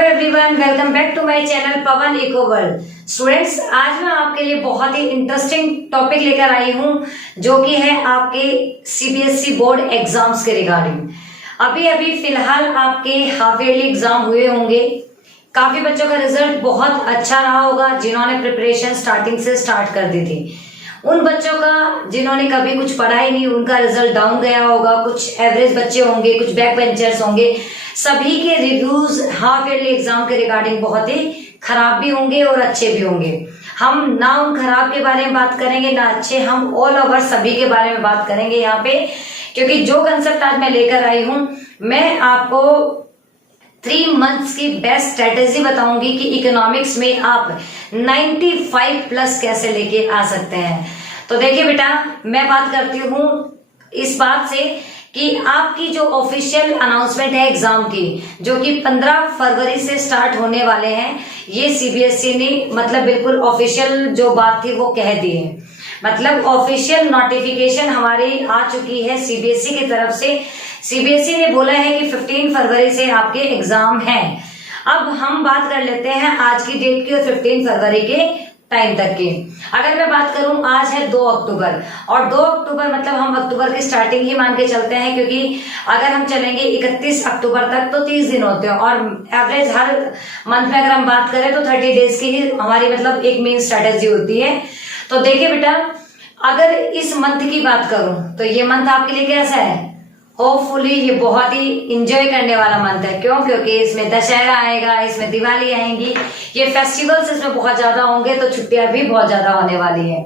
Everyone, welcome back to my channel Pawan eco world. Students, आज मैं आपके लिए बहुत ही इंटरेस्टिंग टॉपिक लेकर आई हूं जो कि है आपके सीबीएसई बोर्ड एग्जाम्स के रिगार्डिंग। अभी फिलहाल आपके हाफ ईयरली एग्जाम हुए होंगे। काफी बच्चों का रिजल्ट बहुत अच्छा रहा होगा जिन्होंने प्रिपरेशन स्टार्टिंग से स्टार्ट कर दी थी। उन बच्चों का जिन्होंने कभी कुछ पढ़ा ही नहीं, उनका रिजल्ट डाउन गया होगा। कुछ एवरेज बच्चे होंगे, कुछ बैक बेंचर्स होंगे। सभी के रिव्यूज हाफ ईयरली एग्जाम के रिगार्डिंग बहुत ही खराब भी होंगे और अच्छे भी होंगे। हम ना उन खराब के बारे में बात करेंगे ना अच्छे, हम ऑल ओवर सभी के बारे में बात करेंगे यहाँ पे। क्योंकि जो कंसेप्ट आज मैं लेकर आई हूं, मैं आपको 3 मंथ्स की बेस्ट स्ट्रेटेजी बताऊंगी कि इकोनॉमिक्स में आप 95 प्लस कैसे लेके आ सकते हैं। तो देखिए बेटा, मैं बात करती हूँ इस बात से कि आपकी जो ऑफिशियल अनाउंसमेंट है एग्जाम की, जो कि 15 फरवरी से स्टार्ट होने वाले हैं, ये सीबीएसई ने मतलब बिल्कुल ऑफिशियल जो बात थी वो कह दी है। मतलब ऑफिशियल नोटिफिकेशन हमारी आ चुकी है सीबीएसई की तरफ से। सीबीएसई ने बोला है कि 15 फरवरी से आपके एग्जाम हैं। अब हम बात कर लेते हैं आज की डेट की और 15 फरवरी के टाइम तक की। अगर मैं बात करूं, आज है 2 अक्टूबर और 2 अक्टूबर मतलब हम अक्टूबर की स्टार्टिंग ही मान के चलते हैं, क्योंकि अगर हम चलेंगे 31 अक्टूबर तक तो 30 दिन होते हैं और एवरेज हर मंथ में अगर हम बात करें तो 30 डेज की ही हमारी मतलब एक मेन स्ट्रेटेजी होती है। तो देखिए बेटा, अगर इस मंथ की बात करूं तो ये मंथ आपके लिए कैसा है? होपफुली ये बहुत ही इंजॉय करने वाला मंथ है। क्यों? क्योंकि इसमें दशहरा आएगा, इसमें दिवाली आएंगी, ये फेस्टिवल्स इसमें बहुत ज्यादा होंगे, तो छुट्टियां भी बहुत ज्यादा होने वाली है।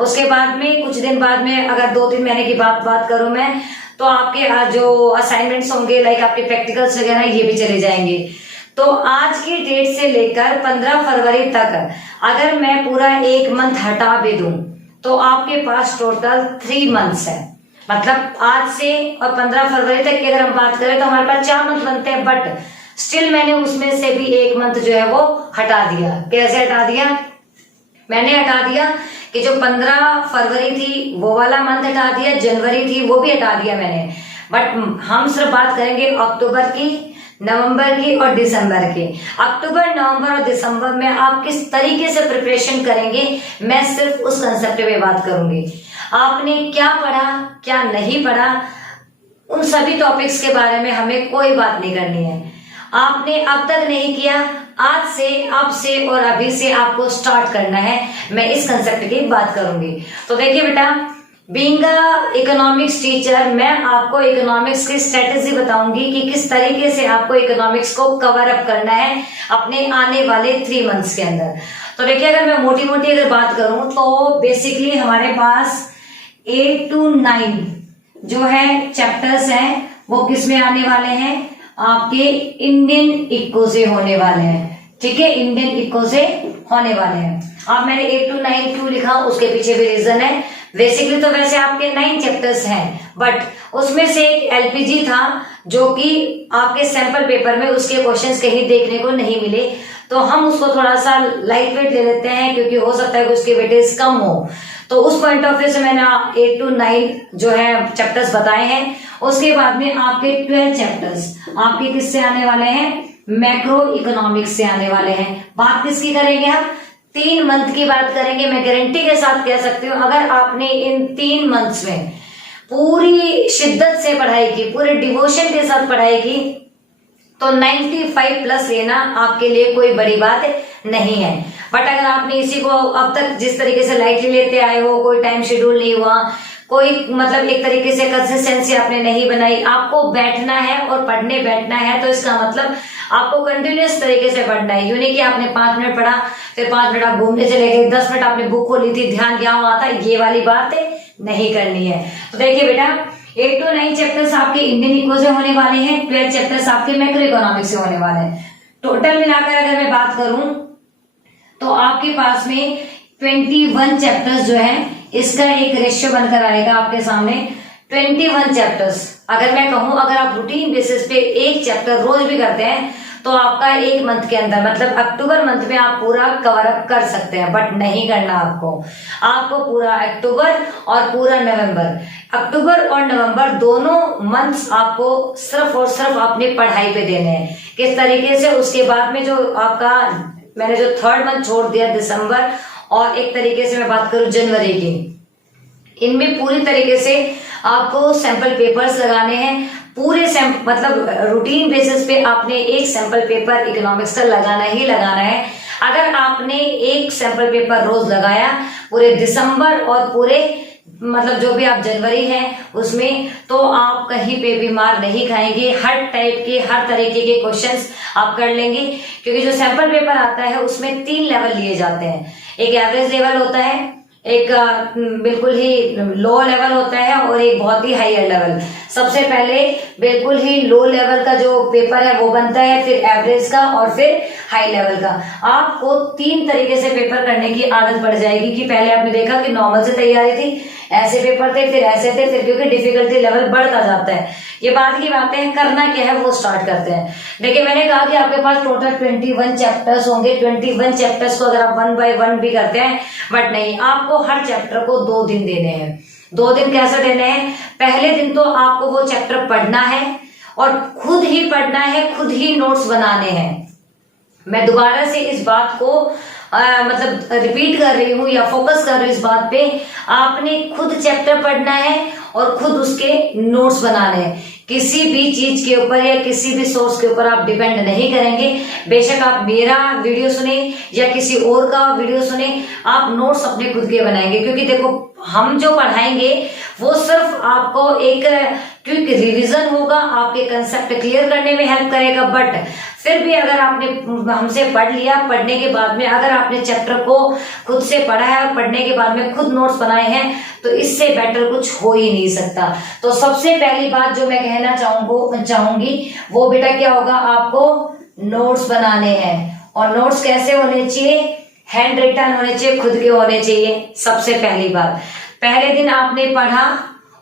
उसके बाद में कुछ दिन बाद में अगर 2-3 महीने की बात करूं मैं, तो आपके जो असाइनमेंट्स होंगे, लाइक आपके प्रैक्टिकल्स वगैरह, ये भी चले जाएंगे। तो आज की डेट से लेकर 15 फरवरी तक अगर मैं पूरा 1 मंथ हटा भी दूं तो आपके पास टोटल 3 मंथ्स है। मतलब आज से और 15 फरवरी तक की अगर हम बात करें तो हमारे पास 4 मंथ बनते हैं, बट स्टिल मैंने उसमें से भी 1 मंथ जो है वो हटा दिया। कैसे हटा दिया? मैंने हटा दिया कि जो 15 फरवरी थी वो वाला मंथ हटा दिया, जनवरी थी वो भी हटा दिया मैंने। बट हम सिर्फ बात करेंगे अक्टूबर की, नवंबर की और दिसंबर की। अक्टूबर, नवंबर और दिसंबर में आप किस तरीके से प्रिपरेशन करेंगे, मैं सिर्फ उस कंसेप्ट पे बात करूंगी। आपने क्या पढ़ा, क्या नहीं पढ़ा, उन सभी टॉपिक्स के बारे में हमें कोई बात नहीं करनी है। आपने अब तक नहीं किया, आज से, अब से और अभी से आपको स्टार्ट करना है। मैं इस कंसेप्ट की बात करूंगी। तो देखिए बेटा, बीइंग अ इकोनॉमिक्स टीचर, मैं आपको इकोनॉमिक्स की स्ट्रेटेजी बताऊंगी कि किस तरीके से आपको इकोनॉमिक्स को कवर अप करना है अपने आने वाले 3 मंथ्स के अंदर। तो देखिए, अगर मैं मोटी मोटी अगर बात करूं तो बेसिकली हमारे पास 8 to 9 जो है चैप्टर्स हैं वो किस में आने वाले हैं? आपके इंडियन इको से होने वाले हैं। ठीक है, इंडियन इको से होने वाले हैं। अब मैंने 8 to 9 क्यों लिखा, उसके पीछे भी रीजन है। बेसिकली तो वैसे आपके 9 चैप्टर्स हैं, बट उसमें से एक एलपीजी था जो कि आपके सैंपल पेपर में उसके क्वेश्चंस कहीं देखने को नहीं मिले, तो हम उसको थोड़ा सा लाइट वेट ले लेते हैं क्योंकि हो सकता है कि उसके वेटेज कम हो। तो उस पॉइंट ऑफ व्यू से मैंने 8 to 9 जो है चैप्टर्स बताए हैं। उसके बाद में आपके 12 चैप्टर्स आपके किससे आने वाले हैं? मैक्रो इकोनॉमिक्स से आने वाले हैं। बात किसकी करेंगे हम? 3 मंथ की बात करेंगे। मैं गारंटी के साथ कह सकती हूँ, अगर आपने इन 3 मंथ्स में पूरी शिद्दत से पढ़ाई की, पूरे डिवोशन के साथ पढ़ाई की, तो 95 प्लस लेना आपके लिए कोई बड़ी बात नहीं है। बट अगर आपने इसी को अब तक जिस तरीके से लाइटली लेते आए हो, कोई टाइम शेड्यूल नहीं हुआ, कोई मतलब एक तरीके से कंसिस्टेंसी आपने नहीं बनाई, आपको बैठना है और पढ़ने बैठना है, तो इसका मतलब आपको कंटिन्यूअस तरीके से पढ़ना है। यूं नहीं कि आपने 5 मिनट पढ़ा, फिर 5 मिनट आप घूमने चले गए, 10 मिनट आपने बुक खोली थी, ध्यान यहाँ वहां था, ये वाली बात नहीं करनी है। तो देखिए बेटा, 8 to 9 चैप्टर्स आपके इंडियन इको से होने वाले हैं, 12 चैप्टर्स आपके मैक्रो इकोनॉमिक्स से होने वाले हैं। टोटल मिलाकर अगर मैं बात करूं तो आपके पास में 21 चैप्टर्स जो है, इसका एक रेशियो बनकर आएगा आपके सामने 21 चैप्टर्स। अगर मैं कहूं, अगर आप रूटीन बेसिस पे एक चैप्टर रोज भी करते हैं तो आपका एक मंथ के अंदर मतलब अक्टूबर मंथ में आप पूरा कवर अप कर सकते हैं, बट नहीं करना आपको पूरा अक्टूबर और पूरा नवंबर, अक्टूबर और नवंबर दोनों मंथ्स आपको सिर्फ और सिर्फ अपनी पढ़ाई पे देने हैं। किस तरीके से, उसके बाद में जो आपका मैंने जो थर्ड मंथ छोड़ दिया दिसंबर, और एक तरीके से मैं बात करूं जनवरी की, इनमें पूरी तरीके से आपको सैंपल पेपर्स लगाने हैं। पूरे मतलब रूटीन बेसिस पे आपने एक सैंपल पेपर इकोनॉमिक्स का लगाना ही लगाना है। अगर आपने एक सैंपल पेपर रोज लगाया पूरे दिसंबर और पूरे मतलब जो भी आप जनवरी है उसमें, तो आप कहीं पे भी मार नहीं खाएंगे। हर टाइप के हर तरीके के क्वेश्चंस आप कर लेंगे, क्योंकि जो सैंपल पेपर आता है उसमें 3 लेवल लिए जाते हैं। एक एवरेज लेवल होता है, एक बिल्कुल ही लो लेवल होता है, और एक बहुत ही हायर लेवल। सबसे पहले बिल्कुल ही लो लेवल का जो पेपर है वो बनता है, फिर एवरेज का, और फिर हाई लेवल का। आपको 3 तरीके से पेपर करने की आदत पड़ जाएगी कि पहले आपने देखा कि नॉर्मल से तैयारी थी, ऐसे पेपर थे, फिर ऐसे थे, फिर क्योंकि डिफिकल्टी लेवल बढ़ता जाता है। ये बात की बातें हैं, करना क्या है वो स्टार्ट करते हैं। देखिए मैंने कहा कि आपके पास टोटल 21 चैप्टर्स होंगे। 21 चैप्टर्स को अगर आप 1 बाय 1 भी करते हैं, बट नहीं, आपको हर चैप्टर को 2 दिन देने हैं। 2 दिन कैसे देने हैं? पहले दिन तो आपको वो चैप्टर पढ़ना है, और खुद ही पढ़ना है, खुद ही नोट्स बनाने हैं। मैं दोबारा से इस बात को मतलब रिपीट कर रही हूँ या फोकस कर रही हूँ इस बात पे, आपने खुद चैप्टर पढ़ना है और खुद उसके नोट्स बनाने हैं। किसी भी चीज के ऊपर या किसी भी सोर्स के ऊपर आप डिपेंड नहीं करेंगे। बेशक आप मेरा वीडियो सुने या किसी और का वीडियो सुने, आप नोट्स अपने खुद के बनाएंगे। क्योंकि देखो हम जो पढ़ाएंगे वो सिर्फ आपको एक क्विक रिवीजन होगा, आपके कंसेप्ट क्लियर करने में हेल्प करेगा। बट फिर भी अगर आपने हमसे पढ़ लिया, पढ़ने के बाद में अगर आपने चैप्टर को खुद से पढ़ा है और पढ़ने के बाद में खुद नोट्स बनाए हैं, तो इससे बेटर कुछ हो ही नहीं सकता। तो सबसे पहली बात जो मैं कहना चाहूंगी वो बेटा क्या होगा, आपको नोट्स बनाने हैं। और नोट्स कैसे होने चाहिए? हैंड रिटन होने चाहिए, खुद के होने चाहिए। सबसे पहली बात, पहले दिन आपने पढ़ा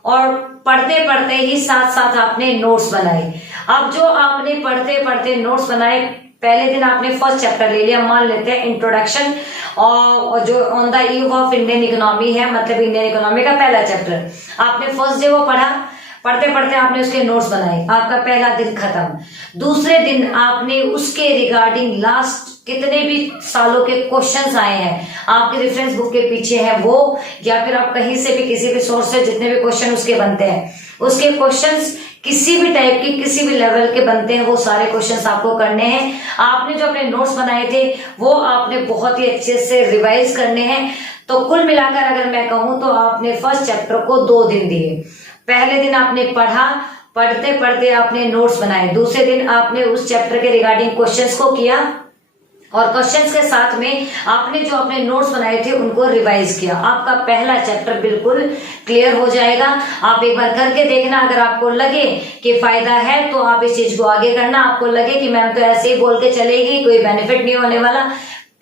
और पढ़ते पढ़ते ही साथ साथ आपने नोट्स बनाए। अब जो आपने पढ़ते पढ़ते नोट्स बनाए, पहले दिन आपने फर्स्ट चैप्टर ले लिया, मान लेते हैं इंट्रोडक्शन, और जो on the eve of Indian economy है, मतलब इंडियन इकोनॉमी का पहला चैप्टर आपने फर्स्ट डे वो पढ़ा। पढ़ते पढ़ते आपने उसके नोट्स बनाए, आपका पहला दिन खत्म। दूसरे दिन आपने उसके रिगार्डिंग लास्ट कितने भी सालों के क्वेश्चंस आए हैं, आपके रेफरेंस बुक के पीछे है वो, या फिर आप कहीं से भी किसी भी सोर्स से जितने भी क्वेश्चन उसके बनते हैं, उसके क्वेश्चंस किसी भी टाइप की किसी भी लेवल के बनते हैं, वो सारे क्वेश्चंस आपको करने हैं। आपने जो अपने नोट्स बनाए थे वो आपने बहुत ही अच्छे से रिवाइज करने हैं। तो कुल मिलाकर अगर मैं कहूं तो आपने फर्स्ट चैप्टर को 2 दिन दिए। पहले दिन आपने पढ़ा, पढ़ते पढ़ते आपने नोट्स बनाए। दूसरे दिन आपने उस चैप्टर के रिगार्डिंग क्वेश्चंस को किया, और क्वेश्चंस के साथ में आपने जो अपने नोट्स बनाए थे उनको रिवाइज किया। आपका पहला चैप्टर बिल्कुल क्लियर हो जाएगा। आप एक बार करके देखना, अगर आपको लगे कि फायदा है तो आप इस चीज को आगे करना। आपको लगे कि मैम तो ऐसे ही बोल के चलेगी, कोई बेनिफिट नहीं होने वाला,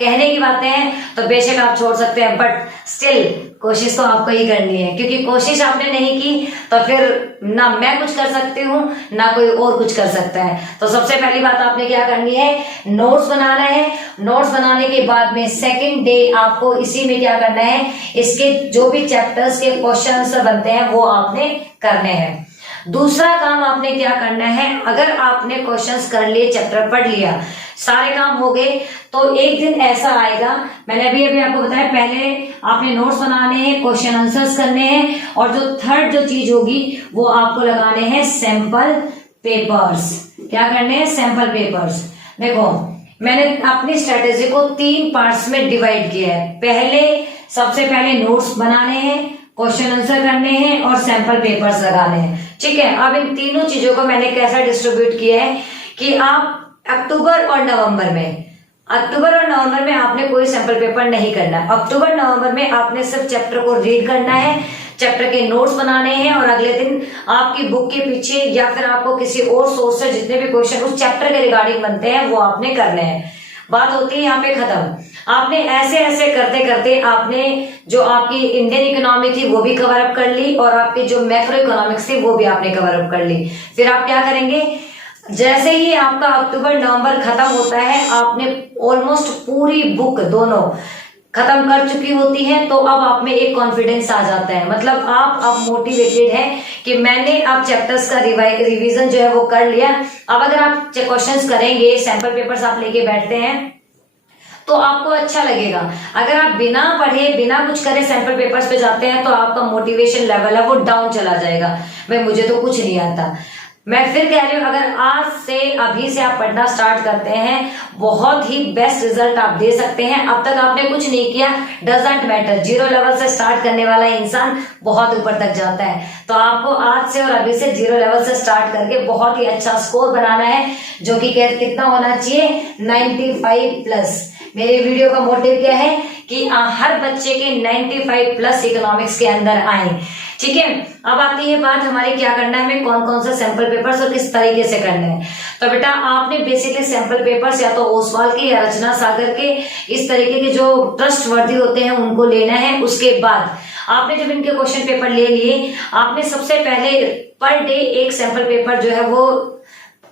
कहने की बातें हैं, तो बेशक आप छोड़ सकते हैं। बट स्टिल कोशिश तो आपको ही करनी है, क्योंकि कोशिश आपने नहीं की तो फिर ना मैं कुछ कर सकती हूँ ना कोई और कुछ कर सकता है। तो सबसे पहली बात आपने क्या करनी है, नोट्स बनाना है। नोट्स बनाने के बाद में सेकंड डे आपको इसी में क्या करना है, इसके जो भी चैप्टर्स के क्वेश्चन बनते हैं वो आपने करने हैं। दूसरा काम आपने क्या करना है, अगर आपने क्वेश्चंस कर लिए, चैप्टर पढ़ लिया, सारे काम हो गए, तो एक दिन ऐसा आएगा, मैंने अभी आपको बताया, पहले आपने नोट्स बनाने हैं, क्वेश्चन आंसर्स करने हैं, और जो थर्ड जो चीज होगी वो आपको लगाने हैं सैंपल पेपर्स। क्या करने हैं? Sample papers. देखो मैंने अपनी स्ट्रेटेजी को 3 पार्ट्स में डिवाइड किया है। सबसे पहले नोट्स बनाने हैं, क्वेश्चन आंसर करने हैं और सैंपल पेपर्स लगाने हैं। ठीक है, अब इन तीनों चीजों को मैंने कैसा डिस्ट्रीब्यूट किया है कि आप अक्टूबर और नवंबर में आपने कोई सैंपल पेपर नहीं करना। अक्टूबर नवंबर में आपने सिर्फ चैप्टर को रीड करना है, चैप्टर के नोट्स बनाने हैं, और अगले दिन आपकी बुक के पीछे या फिर आपको किसी और सोर्स से जितने भी क्वेश्चन उस चैप्टर के रिगार्डिंग बनते हैं वो आपने करने हैं। बात होती है यहाँ पे खत्म। आपने ऐसे ऐसे करते करते आपने जो आपकी इंडियन इकोनॉमी थी वो भी कवर अप कर ली, और आपकी जो मैक्रो इकोनॉमिक्स थी वो भी आपने कवर अप कर ली। फिर आप क्या करेंगे, जैसे ही आपका अक्टूबर नवंबर खत्म होता है, आपने ऑलमोस्ट पूरी बुक दोनों खत्म कर चुकी होती है, तो अब आप में एक कॉन्फिडेंस आ जाता है। मतलब आप अब मोटिवेटेड हैं कि मैंने अब चैप्टर्स का रिवीजन जो है वो कर लिया। अब अगर आप क्वेश्चंस करेंगे, सैंपल पेपर्स आप लेके बैठते हैं, तो आपको अच्छा लगेगा। अगर आप बिना पढ़े बिना कुछ करे सैंपल पेपर्स पे जाते हैं, तो आपका मोटिवेशन लेवल है वो डाउन चला जाएगा। भाई मुझे तो कुछ नहीं आता। मैं फिर कह रही हूँ, अगर आज से अभी से आप पढ़ना स्टार्ट करते हैं, बहुत ही बेस्ट रिजल्ट आप दे सकते हैं। अब तक आपने कुछ नहीं किया, डजंट मैटर, 0 लेवल से स्टार्ट करने वाला इंसान बहुत ऊपर तक जाता है। तो आपको आज से और अभी से 0 लेवल से स्टार्ट करके बहुत ही अच्छा स्कोर बनाना है, जो कि कितना होना चाहिए, 95 प्लस। मेरे वीडियो का मोटिव क्या है कि हर बच्चे के 95 प्लस इकोनॉमिक्स के अंदर आए। ठीक है, अब आती है बात हमारे क्या करना है, हमें कौन कौन सा सैंपल पेपर्स और किस तरीके से करना है। तो बेटा आपने बेसिकली सैंपल पेपर्स या तो ओसवाल के या रचना सागर के, इस तरीके के जो ट्रस्ट वर्दी होते हैं उनको लेना है। उसके बाद आपने जब इनके क्वेश्चन पेपर ले लिए, आपने सबसे पहले पर डे एक सैंपल पेपर जो है वो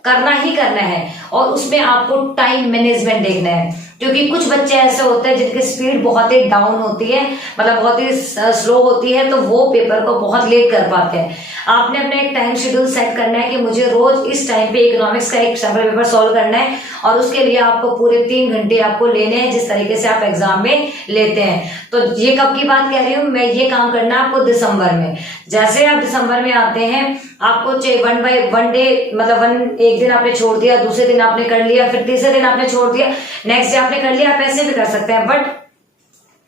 करना ही करना है, और उसमें आपको टाइम मैनेजमेंट देखना है। क्योंकि कुछ बच्चे ऐसे होते हैं जिनकी स्पीड बहुत ही डाउन होती है, मतलब बहुत ही स्लो होती है, तो वो पेपर को बहुत लेट कर पाते हैं। आपने अपना एक टाइम शेड्यूल सेट करना है कि मुझे रोज इस टाइम पे इकोनॉमिक्स का एक सैंपल पेपर सॉल्व करना है, और उसके लिए आपको पूरे 3 घंटे आपको लेने हैं, जिस तरीके से आप एग्जाम में लेते हैं। तो ये कब की बात कह रही हूँ मैं, ये काम करना है आपको दिसंबर में। जैसे आप दिसंबर में आते हैं, आपको चाहिए 1 बाय 1 डे, मतलब एक दिन आपने छोड़ दिया, दूसरे दिन आपने कर लिया, फिर तीसरे दिन आपने छोड़ दिया, नेक्स्ट डे आपने कर लिया, आप ऐसे भी कर सकते हैं। बट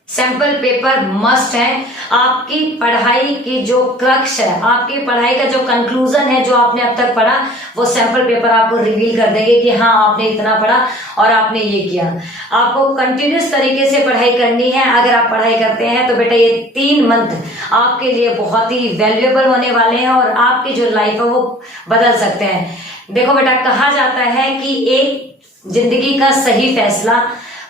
सैंपल पेपर मस्ट है। आपकी पढ़ाई की जो क्रक्स है, आपकी पढ़ाई का जो कंक्लूजन है, जो आपने अब तक पढ़ा, वो सैंपल पेपर आपको रिवील कर देंगे कि हाँ आपने इतना पढ़ा और आपने ये किया। आपको कंटिन्यूस तरीके से पढ़ाई करनी है। अगर आप पढ़ाई करते हैं तो बेटा ये 3 मंथ आपके लिए बहुत ही वैल्यूएबल होने वाले हैं, और आपकी जो लाइफ है वो बदल सकते हैं। देखो बेटा, कहा जाता है कि एक जिंदगी का सही फैसला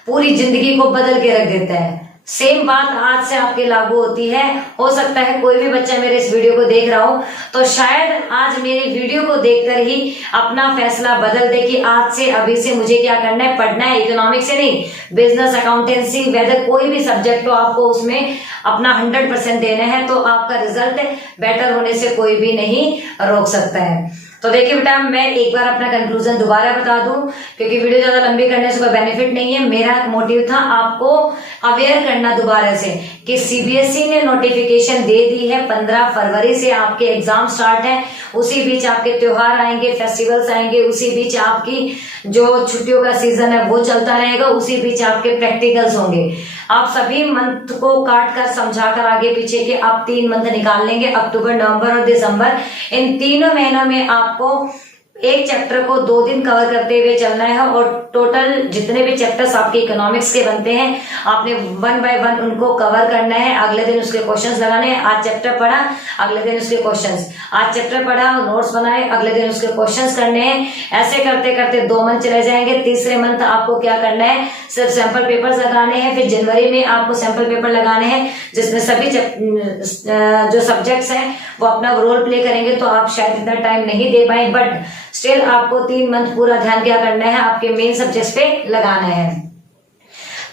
पूरी जिंदगी को बदल के रख देता है। सेम बात आज से आपके लागू होती है। हो सकता है कोई भी बच्चा मेरे इस वीडियो को देख रहा हो, तो शायद आज मेरी वीडियो को देखकर ही अपना फैसला बदल दे कि आज से अभी से मुझे क्या करना है, पढ़ना है। इकोनॉमिक्स से नहीं, बिजनेस, अकाउंटेंसी, वेदर कोई भी सब्जेक्ट हो, आपको उसमें अपना 100% देना है, तो आपका रिजल्ट बेटर होने से कोई भी नहीं रोक सकता है। तो देखिए बेटा, मैं एक बार अपना कंक्लूजन दोबारा बता दूं, क्योंकि वीडियो ज्यादा लंबी करने से कोई बेनिफिट नहीं है। मेरा मोटिव था आपको अवेयर करना दोबारा से कि सीबीएसई ने नोटिफिकेशन दे दी है, 15 फरवरी से आपके एग्जाम स्टार्ट है। उसी बीच आपके त्योहार आएंगे, फेस्टिवल्स आएंगे, उसी बीच आपकी जो छुट्टियों का सीजन है वो चलता रहेगा, उसी बीच आपके प्रैक्टिकल्स होंगे। आप सभी मंथ को काट कर समझाकर आगे पीछे के आप 3 मंथ निकाल लेंगे, अक्टूबर, नवंबर और दिसंबर। इन तीनों महीनों में आपको एक चैप्टर को 2 दिन कवर करते हुए चलना है, और टोटल जितने भी चैप्टर्स आपके इकोनॉमिक्स के बनते हैं, आपने 1 बाय 1 उनको कवर करना है। अगले दिन उसके क्वेश्चंस लगाने हैं। आज चैप्टर पढ़ा, अगले दिन उसके क्वेश्चंस, आज चैप्टर पढ़ा, नोट्स बनाए, अगले दिन उसके क्वेश्चंस करने हैं। ऐसे करते करते 2 मंथ चले जाएंगे। तीसरे मंथ आपको क्या करना है, सिर्फ सैंपल पेपर्स लगाने हैं। फिर जनवरी में आपको सैंपल पेपर लगाने हैं, जिसमें सभी जो सब्जेक्ट्स हैं वो अपना रोल प्ले करेंगे। तो आप शायद इतना टाइम नहीं दे पाए, बट स्टिल आपको 3 मंथ पूरा ध्यान क्या करना है, आपके मेन सब्जेक्ट्स पे लगाना है।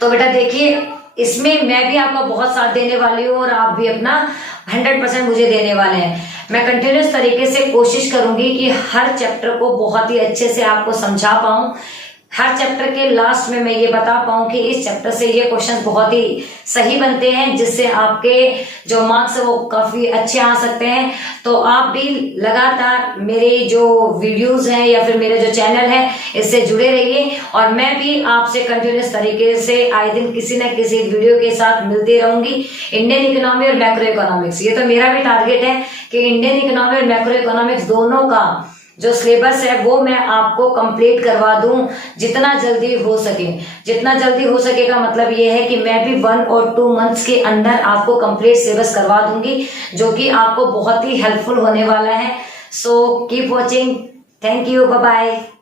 तो बेटा देखिए, इसमें मैं भी आपका बहुत साथ देने वाली हूँ, और आप भी अपना 100% मुझे देने वाले हैं। मैं कंटिन्यूस तरीके से कोशिश करूंगी कि हर चैप्टर को बहुत ही अच्छे से आपको समझा पाऊं। हर चैप्टर के लास्ट में मैं ये बता पाऊं कि इस चैप्टर से ये क्वेश्चन बहुत ही सही बनते हैं, जिससे आपके जो मार्क्स है वो काफी अच्छे आ सकते हैं। तो आप भी लगातार मेरे जो वीडियोस हैं या फिर मेरे जो चैनल है इससे जुड़े रहिए, और मैं भी आपसे कंटिन्यूस तरीके से आए दिन किसी न किसी वीडियो के साथ मिलती रहूंगी। इंडियन इकोनॉमी और मैक्रो इकोनॉमिक्स, ये तो मेरा भी टारगेट है कि इंडियन इकोनॉमी और मैक्रो इकोनॉमिक्स दोनों का जो सिलेबस है वो मैं आपको कंप्लीट करवा दूं जितना जल्दी हो सके। जितना जल्दी हो सकेगा मतलब ये है कि मैं भी 1 और 2 मंथ्स के अंदर आपको कंप्लीट सिलेबस करवा दूंगी, जो कि आपको बहुत ही हेल्पफुल होने वाला है। So keep watching. Thank you, bye bye.